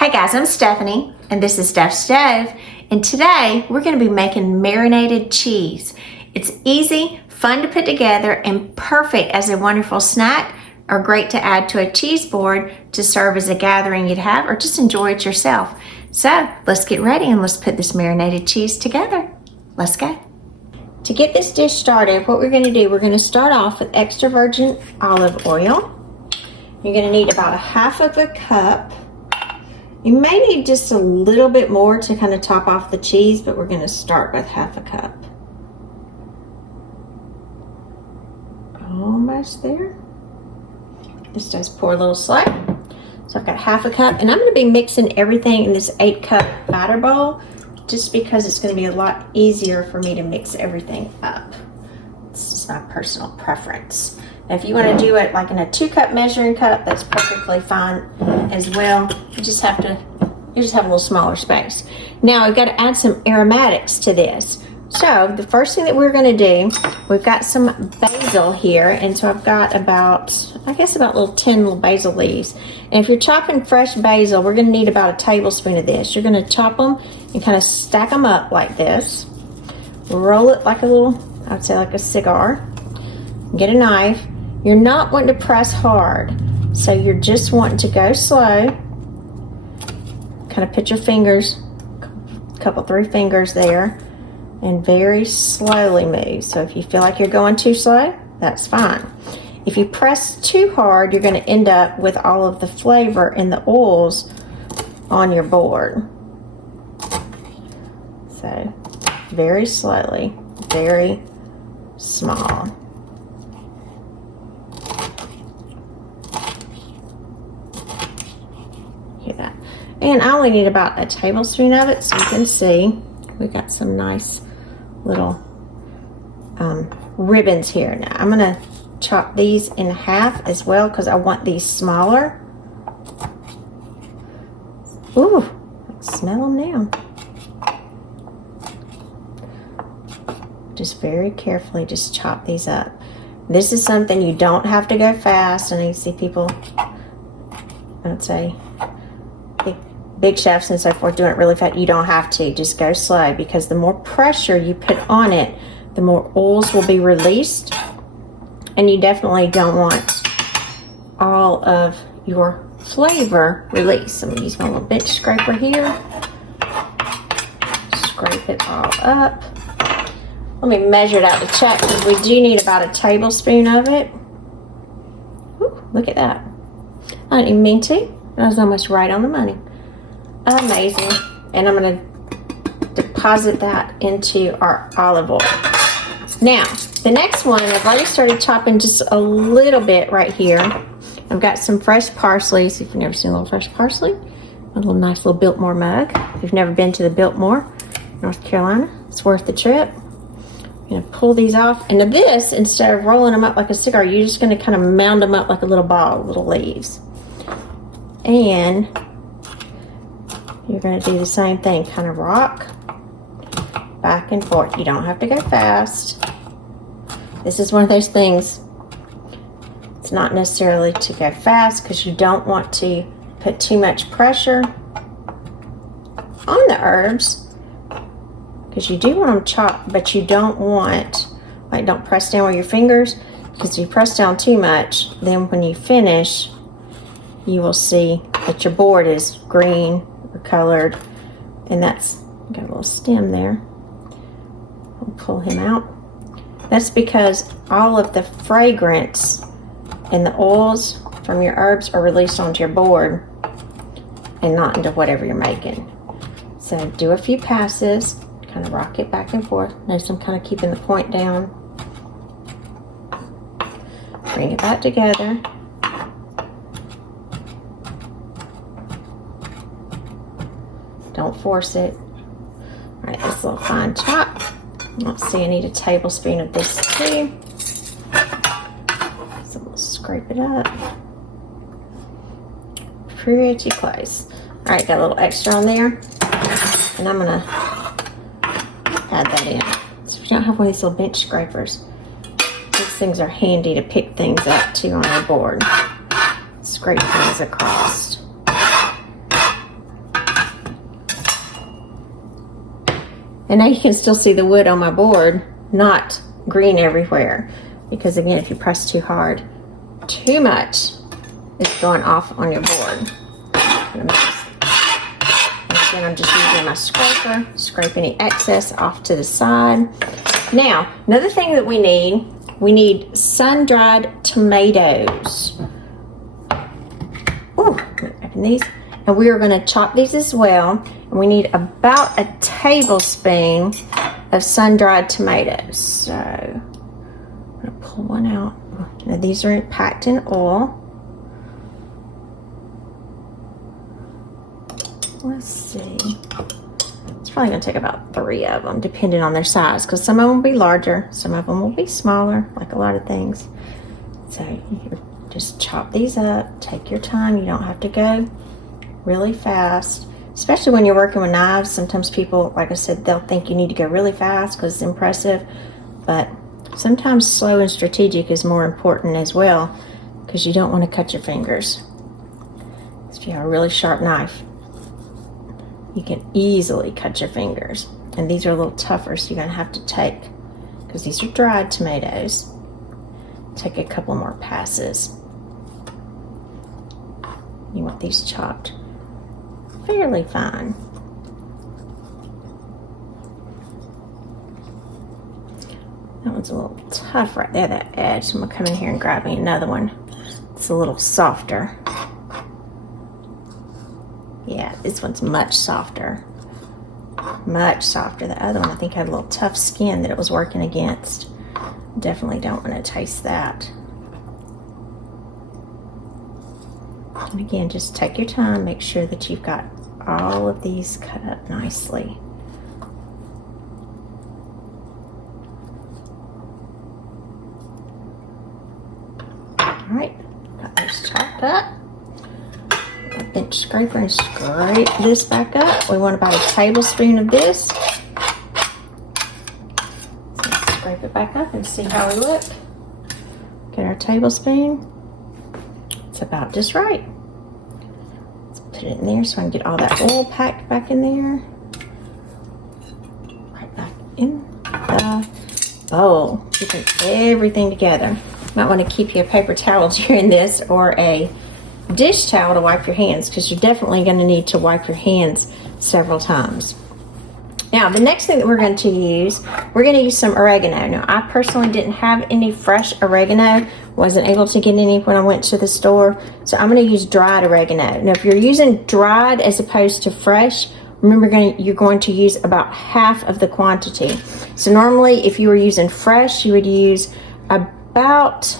Hey guys, I'm Stephanie and this is Steph's Stove, and today we're going to be making marinated cheese. It's easy, fun to put together, and perfect as a wonderful snack or great to add to a cheese board to serve as a gathering you'd have or just enjoy it yourself. So let's get ready and let's put this marinated cheese together. Let's go. To get this dish started, what we're going to do, we're going to start off with extra virgin olive oil. You're going to need about 1/2 of a cup. You may need just a little bit more to kind of top off the cheese, but we're going to start with 1/2 a cup. Almost there. This does pour a little slow. So I've got 1/2 a cup, and I'm going to be mixing everything in this 8-cup batter bowl just because it's going to be a lot easier for me to mix everything up. It's just my personal preference. Now, if you want to do it like in a 2-cup measuring cup, that's perfectly fine as well. You just have a little smaller space. Now I've got to add some aromatics to this. So the first thing that we're going to do, we've got some basil here, and so I've got about 10 little basil leaves. And if you're chopping fresh basil, we're going to need about 1 tablespoon of this. You're going to chop them and kind of stack them up like this. Roll it like a little, I'd say like a cigar. Get a knife. You're not wanting to press hard, so you're just wanting to go slow. Kind of put your fingers, a couple, 3 fingers there, and very slowly move. So if you feel like you're going too slow, that's fine. If you press too hard, you're going to end up with all of the flavor and the oils on your board. So very slowly, very small. Hear that? And I only need about 1 tablespoon of it, so you can see we've got some nice little ribbons here. Now I'm going to chop these in half as well because I want these smaller. Ooh, smell them now. Just very carefully just chop these up. This is something you don't have to go fast, and you see people, I'd say big chefs and so forth, doing it really fast. You don't have to. Just go slow, because the more pressure you put on it, the more oils will be released, and you definitely don't want all of your flavor released. I'm going to use my little bench scraper here. Scrape it all up. Let me measure it out to check, because we do need about 1 tablespoon of it. Ooh, look at that. I didn't even mean to. I was almost right on the money. Amazing. And I'm going to deposit that into our olive oil. Now, the next one, I've already started chopping just a little bit right here. I've got some fresh parsley. See if you've never seen a little fresh parsley. A little nice little Biltmore mug. If you've never been to the Biltmore, North Carolina, it's worth the trip. I'm going to pull these off. And this, instead of rolling them up like a cigar, you're just going to kind of mound them up like a little ball, little leaves. And you're going to do the same thing, kind of rock back and forth. You don't have to go fast. This is one of those things, it's not necessarily to go fast because you don't want to put too much pressure on the herbs, because you do want them chopped, but you don't want, like, don't press down with your fingers, because if you press down too much, then when you finish, you will see that your board is green or colored, and that's got a little stem there. We'll pull him out. That's because all of the fragrance and the oils from your herbs are released onto your board and not into whatever you're making. So do a few passes, kind of rock it back and forth. Notice I'm kind of keeping the point down. Bring it back together. Don't force it. All right, this little fine chop. Let's see, I need 1 tablespoon of this too. So we'll scrape it up. Pretty close. All right, got a little extra on there, and I'm gonna add that in. So we don't have one of these little bench scrapers. These things are handy to pick things up too on your board. Scrape things across. And now you can still see the wood on my board, not green everywhere. Because again, if you press too hard, too much is going off on your board. And again, I'm just using my scraper, scrape any excess off to the side. Now, another thing that we need sun-dried tomatoes. Ooh, open these. And we are going to chop these as well. And we need about a tablespoon of sun-dried tomatoes. So, I'm going to pull one out. Now, these are packed in oil. Let's see. It's probably going to take about 3 of them, depending on their size, because some of them will be larger, some of them will be smaller, like a lot of things. So you just chop these up, take your time. You don't have to go really fast, especially when you're working with knives. Sometimes people, like I said, they'll think you need to go really fast because it's impressive, but sometimes slow and strategic is more important as well, because you don't want to cut your fingers. If you have a really sharp knife, you can easily cut your fingers. And these are a little tougher, so you're going to have to take, because these are dried tomatoes, take a couple more passes. You want these chopped fairly fine. That one's a little tough right there, that edge. So I'm going to come in here and grab me another one. It's a little softer. Yeah, this one's much softer. Much softer. The other one I think had a little tough skin that it was working against. Definitely don't want to taste that. And again, just take your time. Make sure that you've got all of these cut up nicely. All right, got those chopped up. Bench scraper and scrape this back up. We want about a tablespoon of this. So let's scrape it back up and see how we look. Get our tablespoon. It's about just right. Let's put it in there so I can get all that oil packed back in there. Right back in the bowl. Keeping everything together. Might want to keep your paper towels during this, or a dish towel to wipe your hands, because you're definitely going to need to wipe your hands several times. Now, the next thing that we're going to use some oregano. Now, I personally didn't have any fresh oregano, wasn't able to get any when I went to the store, so I'm going to use dried oregano. Now, if you're using dried as opposed to fresh, remember you're going to use about half of the quantity. So normally, if you were using fresh, you would use about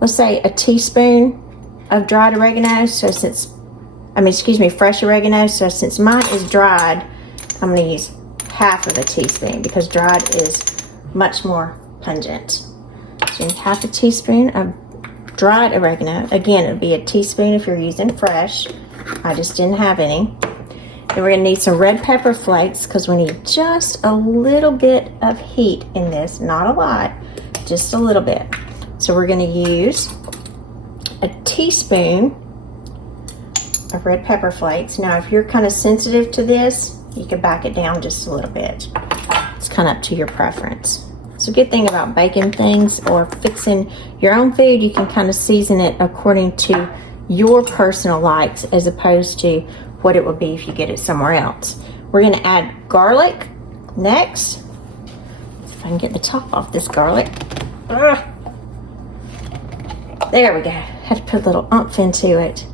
let's say a teaspoon of dried oregano. So fresh oregano. So since mine is dried, I'm going to use half of a teaspoon, because dried is much more pungent. So half a teaspoon of dried oregano. Again, it would be a teaspoon if you're using fresh. I just didn't have any. Then we're going to need some red pepper flakes, because we need just a little bit of heat in this. Not a lot, just a little bit. So we're going to use a teaspoon of red pepper flakes. Now, if you're kind of sensitive to this, you can back it down just a little bit. It's kind of up to your preference. So, good thing about baking things or fixing your own food, you can kind of season it according to your personal likes, as opposed to what it would be if you get it somewhere else. We're going to add garlic next. If I can get the top off this garlic. There we go. Had to put a little oomph into it.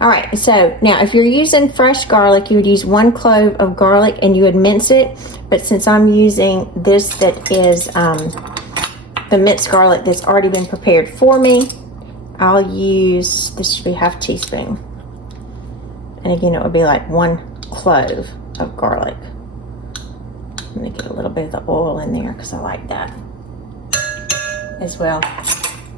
All right, so now if you're using fresh garlic, you would use 1 clove of garlic and you would mince it. But since I'm using this that is the minced garlic that's already been prepared for me, I'll use, this should be half teaspoon. And again, it would be like 1 clove of garlic. I'm gonna get a little bit of the oil in there because I like that as well.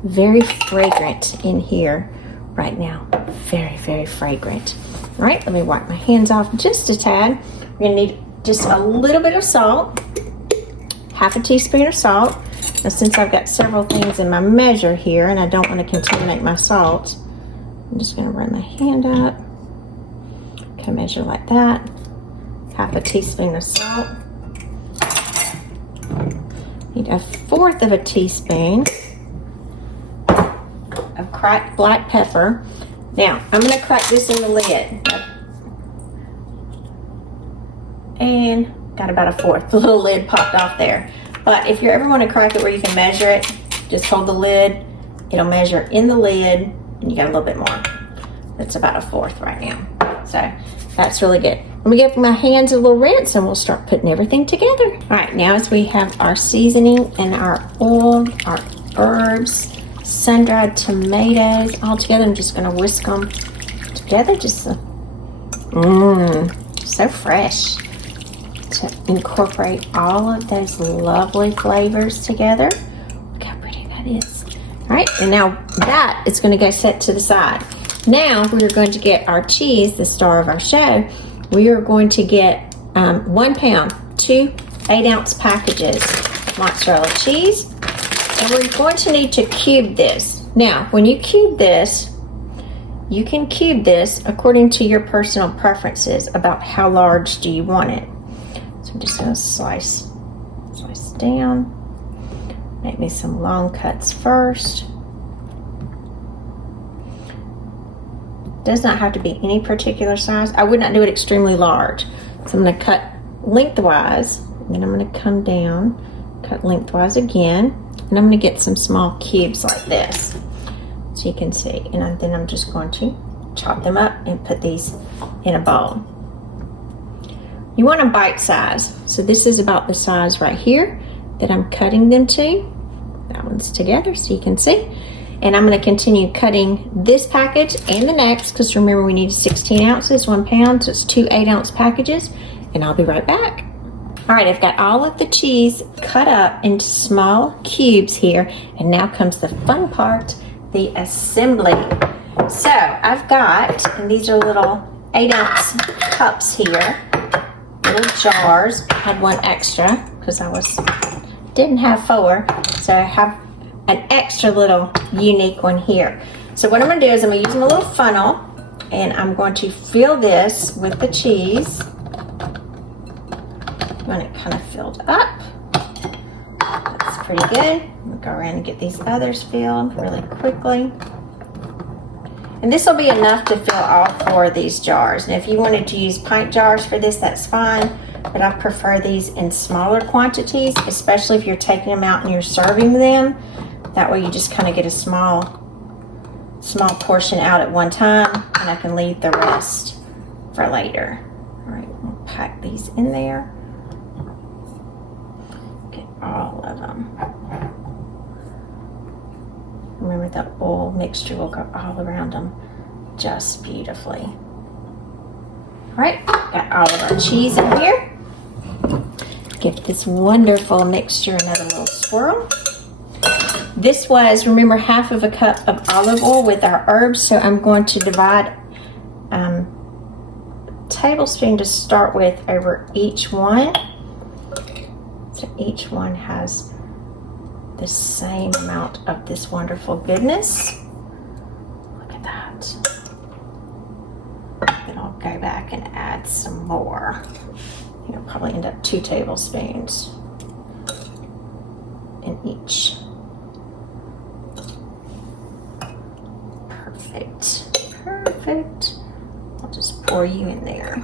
Very fragrant in here right now. Very, very fragrant. All right, let me wipe my hands off just a tad. We're gonna need just a little bit of salt, half a teaspoon of salt. Now, since I've got several things in my measure here and I don't want to contaminate my salt, I'm just gonna run my hand up, kind of measure like that. half a teaspoon of salt. Need 1/4 of a teaspoon of cracked black pepper. Now, I'm going to crack this in the lid. And got about 1/4. The little lid popped off there. But if you ever want to crack it where you can measure it, just hold the lid. It'll measure in the lid, and you got a little bit more. That's about 1/4 right now. So that's really good. Let me give my hands a little rinse, and we'll start putting everything together. All right, now as we have our seasoning and our oil, our herbs, sun-dried tomatoes all together, I'm just going to whisk them together. Just so fresh, to incorporate all of those lovely flavors together. Look how pretty that is. All right, and now that is going to go set to the side. Now we're going to get our cheese, the star of our show. We are going to get 1 pound, 2 8-ounce packages of mozzarella cheese. And we're going to need to cube this. Now, when you cube this, you can cube this according to your personal preferences about how large do you want it. So I'm just going to slice down. Make me some long cuts first. Does not have to be any particular size. I would not do it extremely large. So I'm going to cut lengthwise, and then I'm going to come down, cut lengthwise again, and I'm going to get some small cubes like this, so you can see. And then I'm just going to chop them up and put these in a bowl. You want a bite size. So this is about the size right here that I'm cutting them to. That one's together so you can see. And I'm going to continue cutting this package and the next, because remember we need 16 ounces, 1 pound, so it's 2 8-ounce packages, and I'll be right back. All right, I've got all of the cheese cut up into small cubes here, and now comes the fun part, the assembly. So I've got, and these are little 8-ounce cups here, little jars. I had one extra because didn't have 4, so I have an extra little unique one here. So what I'm going to do is I'm going to use my little funnel, and I'm going to fill this with the cheese when it kind of filled up. That's pretty good. I'm going to go around and get these others filled really quickly. And this will be enough to fill all 4 of these jars. And if you wanted to use pint jars for this, that's fine. But I prefer these in smaller quantities, especially if you're taking them out and you're serving them. That way you just kind of get a small portion out at one time, and I can leave the rest for later. All right, we'll pack these in there. Get all of them. Remember the oil mixture will go all around them just beautifully. All right, got all of our cheese in here. Give this wonderful mixture another little swirl. This was, remember, 1/2 cup of olive oil with our herbs, so I'm going to divide a tablespoon to start with over each one. So each one has the same amount of this wonderful goodness. Look at that. Then I'll go back and add some more. You'll probably end up 2 tablespoons in each. Perfect. I'll just pour you in there.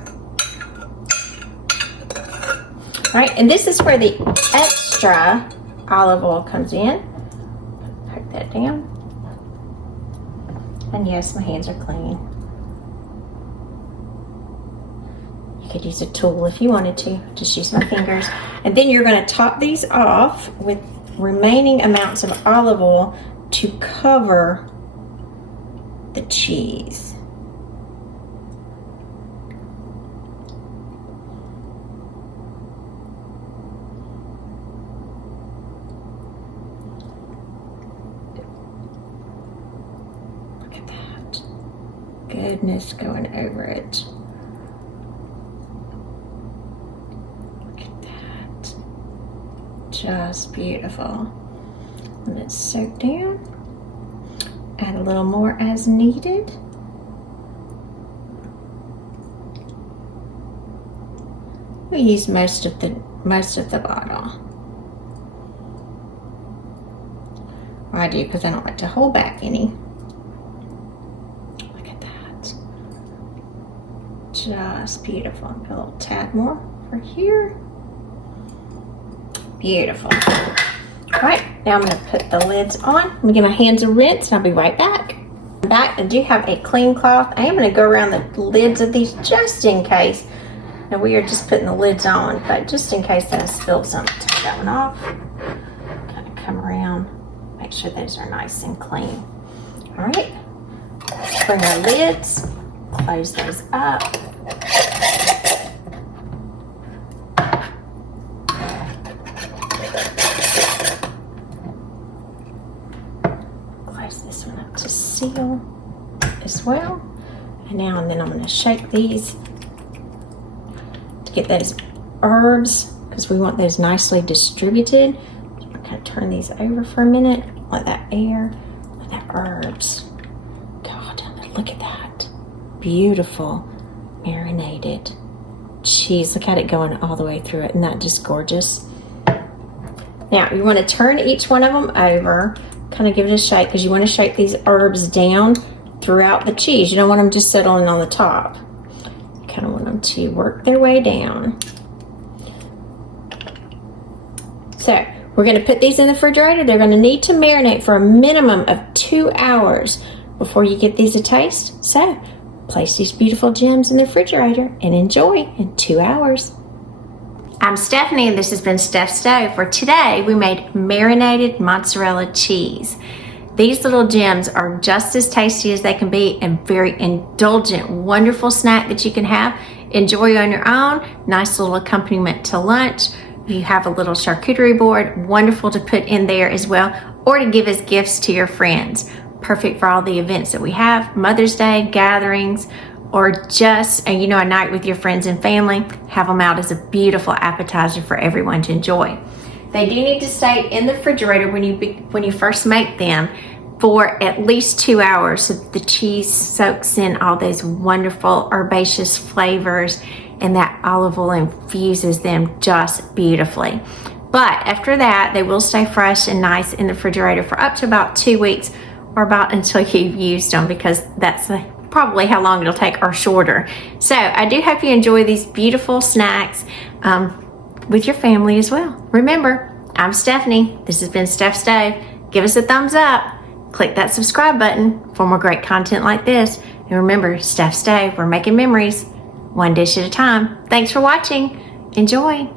All right, and this is where the extra olive oil comes in. Pack that down. And yes, my hands are clean. You could use a tool if you wanted to. Just use my fingers. And then you're going to top these off with remaining amounts of olive oil to cover the cheese. Look at that. Goodness going over it. Look at that. Just beautiful. Let it soak down. Add a little more as needed. We use most of the bottle. I do because I don't like to hold back any. Look at that. Just beautiful. Put a little tad more for here. Beautiful. All right, now I'm going to put the lids on. I'm going to give my hands a rinse and I'll be right back. I'm back. I do have a clean cloth. I am going to go around the lids of these just in case. Now we are just putting the lids on, but just in case that I spilled something, take that one off. Kind of come around, make sure those are nice and clean. All right, bring our lids, close those up. Close this one up to seal as well. And now and then I'm going to shake these to get those herbs, because we want those nicely distributed. So I'm going to turn these over for a minute. Let that air, let that herbs. God, look at that. Beautiful marinated cheese. Look at it going all the way through it. Isn't that just gorgeous? Now you want to turn each one of them over, kind of give it a shake, because you want to shake these herbs down throughout the cheese. You don't want them just settling on the top. You kind of want them to work their way down. So we're going to put these in the refrigerator. They're going to need to marinate for a minimum of 2 hours before you get these a taste. So place these beautiful gems in the refrigerator and enjoy in 2 hours. I'm Stephanie and this has been Steph's Stove. For today we made marinated mozzarella cheese. These little gems are just as tasty as they can be and very indulgent, wonderful snack that you can have. Enjoy on your own. Nice little accompaniment to lunch. If you have a little charcuterie board, wonderful to put in there as well, or to give as gifts to your friends. Perfect for all the events that we have, Mother's Day, gatherings, or just a night with your friends and family. Have them out as a beautiful appetizer for everyone to enjoy. They do need to stay in the refrigerator when you first make them for at least 2 hours so the cheese soaks in all those wonderful herbaceous flavors, and that olive oil infuses them just beautifully. But after that, they will stay fresh and nice in the refrigerator for up to about 2 weeks, or about until you've used them, because that's probably how long it'll take, or shorter. So I do hope you enjoy these beautiful snacks with your family as well. Remember, I'm Stephanie. This has been Steph's Stove. Give us a thumbs up. Click that subscribe button for more great content like this. And remember, Steph's Stove, we're making memories one dish at a time. Thanks for watching. Enjoy.